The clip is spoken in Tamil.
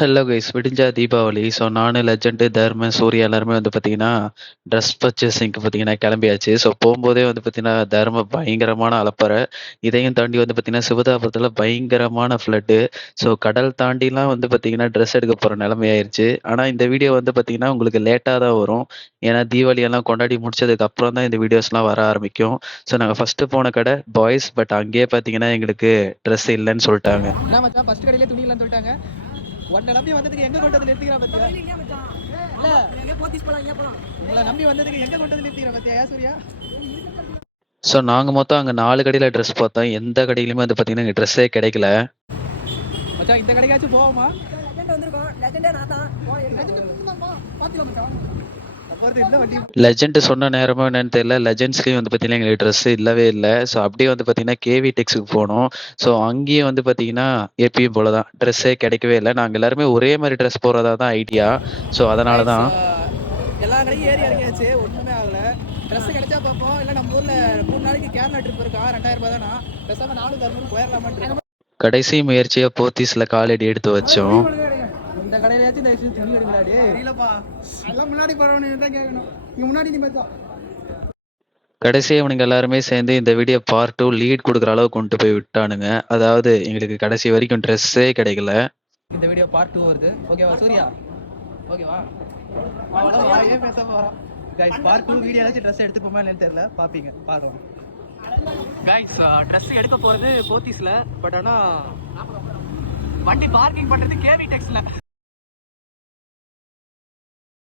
ஹலோ கைஸ், விடிஞ்சா தீபாவளி. ஸோ நானு, லெஜெண்டு, தர்மன், சூர்யா எல்லாருமே வந்து பார்த்தீங்கன்னா, ட்ரெஸ் பர்ச்சேசிங்க்கு பார்த்தீங்கன்னா கிளம்பியாச்சு. ஸோ போம்போதே வந்து பார்த்தீங்கன்னா, தர்ம பயங்கரமான அலப்பற. இதையும் தாண்டி வந்து பார்த்தீங்கன்னா, சிவதாபுரத்தில பயங்கரமான ஃப்ளட்டு. ஸோ கடல் தாண்டிலாம் வந்து பார்த்தீங்கன்னா, ட்ரெஸ் எடுக்க போற நிலைமை ஆயிருச்சு. ஆனா இந்த வீடியோ வந்து பார்த்தீங்கன்னா, உங்களுக்கு லேட்டா தான் வரும். ஏன்னா தீபாவளி எல்லாம் கொண்டாடி முடிச்சதுக்கு அப்புறம் தான் இந்த வீடியோஸ்லாம் வர ஆரம்பிக்கும். ஸோ நாங்க ஃபர்ஸ்ட்டு போன கடை பாய்ஸ். பட் அங்கேயே பார்த்தீங்கன்னா, எங்களுக்கு ட்ரெஸ் இல்லன்னு சொல்ட்டாங்க. என்ன மச்சான், ஃபர்ஸ்ட் கடையிலே துணி இல்லன்னு சொல்லிட்டாங்க. உன்னை நம்பி வந்ததுக்கு எங்க கொண்டு வந்து நிறுத்திக்கிறா பத்தியா? இல்ல உங்களை நம்பி வந்ததுக்கு எங்க கொண்டு வந்து நிறுத்திக்கிறா பத்தியா? ஏன் சூர்யா? ஸோ நாங்க மொத்தம் அங்க 4 கடையில ட்ரெஸ் பார்த்தோம். எந்த கடையிலுமே வந்து பார்த்தீங்கன்னா, எங்களுக்கு ட்ரெஸ்ஸே கிடைக்கல. மச்சான் இந்த கடைக்காச்சும் போவோமா? லெஜெண்ட் சொன்ன நேரமோ என்னன்னு தெரியல. லெஜெண்ட்ஸ்லயும் வந்து பார்த்தீங்கன்னா, எங்களுக்கு ட்ரெஸ் இல்லவே இல்ல. ஸோ அப்படியே வந்து பார்த்தீங்கன்னா, கேவி டெக்ஸுக்கு போனோம். ஸோ அங்கேயும் வந்து பார்த்தீங்கன்னா, எப்பயும் போல தான் ட்ரெஸ்ஸே கிடைக்கவே இல்ல. நாங்க எல்லாருமே ஒரே மாரி ட்ரெஸ் போடுறதா தான் ஐடியா. ஸோ அதனால தான் எல்லா கடையும் ஏறி இறங்கியாச்சு, ஒண்ணுமே ஆகல. ட்ரெஸ் கிடைச்சா பார்ப்போம். இல்ல நம்ம ஊர்ல 3 நாளைக்கு கேரளா ட்ரிப் இருக்கா, 2000 ரூபாய் தானா, பேசாம நானும் தர்மனும் போயிடலாமான்னு. கடைசி முயற்சியா போத்தீஸ்ல காலடி எடுத்து வச்சோம். இந்த கடையிலாச்சும் இந்த விஷயம் துணி எடுக்கலாடி. தெரியலப்பா, எல்லாம் முன்னாடி போறவனு தான் கேட்கணும். நீ முன்னாடி நீ பார்த்தா கடைசியா இவனுங்க எல்லாருமே சேர்ந்து இந்த வீடியோ பார்ட் 2 லீட் கொடுக்குற அளவுக்கு கொண்டு போய் விட்டானுங்க. அதாவது எங்களுக்கு கடைசி வரைக்கும் ட்ரெஸ்ஸே கிடைக்கல. இந்த வீடியோ பார்ட் 2 வருது. ஓகேவா சூர்யா? ஓகேவா? ஏன் பேச போறோம் கைஸ்? பார்ட் 2 வீடியோ ஏதாச்சும் ட்ரெஸ் எடுத்துப்போமா என்னன்னு தெரியல, பாப்பீங்க, பார்க்கலாம். கைஸ் ட்ரெஸ் எடுக்க போறது போத்தீஸ்ல. பட் ஆனா வண்டி பார்க்கிங் பண்றது கேவி டெக்ஸ்ல.